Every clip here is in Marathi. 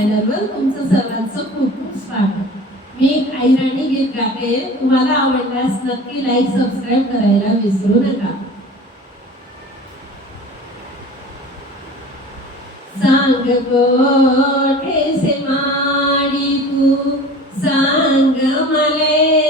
चॅनलवर तुमचं सर्वांचं खूप खूप स्वागत. मी आई राणी गीत गाते तुम्हाला आवडल्यास नक्की लाईक सबस्क्राईब करायला विसरू नका. सांग गोठे से माडी तू सांग मले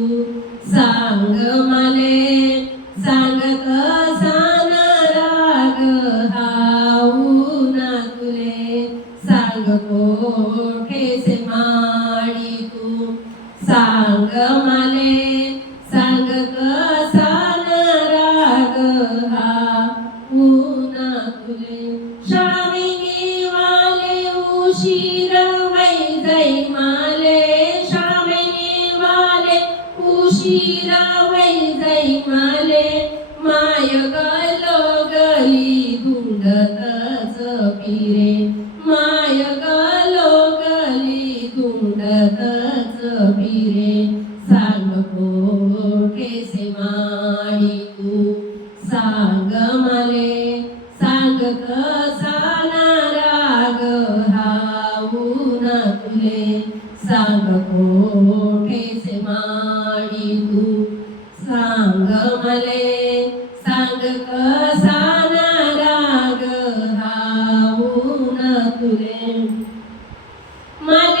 सांग मले सांग कसा हा. पुन्हा तुले श्रावणी वाले उशीर वै जै माले. श्रावणी वाले उशिरा वै जाई माले. माय गलो गली धुंडतच पिरे. सांग मले सांग कसा नाराग हाऊना तुले? सांग कोठे से माडी तू? सांग मले सांग कसा नाराग हाऊना तुले? मले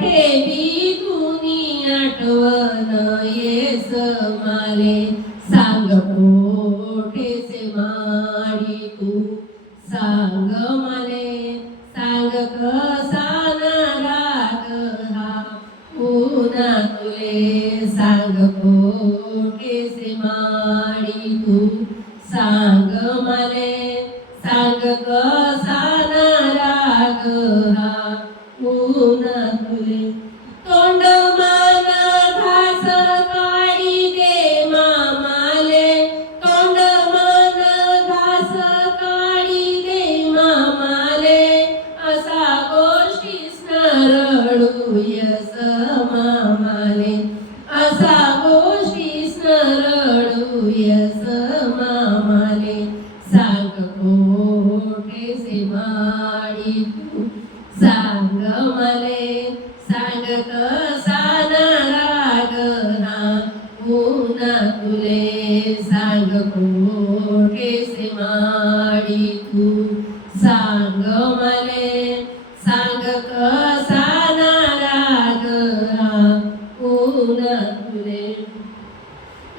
तटे तुनी आठवण? येस मारे. सांग कोठेसे माडी तू? सांग मले. सांग कसा नाराग हा? पुन्हा तुले सांग कोठेसे माडी तू? सांग मले. सांग कसा गुण तुले सांग कोठे माडी तू? सांग मले सांग कसा नाराग गुण तुले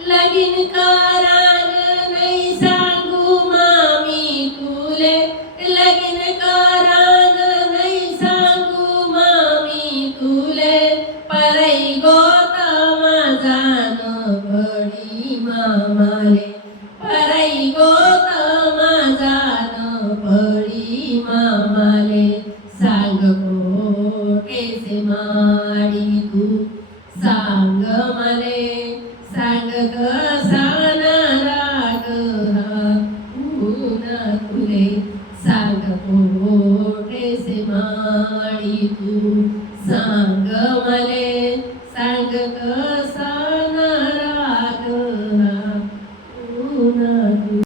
लगीन कराग नाही सांगू मामी तुले लगीन मरे पराई गोत माझा न पडी मामाले सांग कोठेसे माडी तू सांग माले सांग ग साना राग राहून तुले सांग कोठेसे माडी तू सांग माले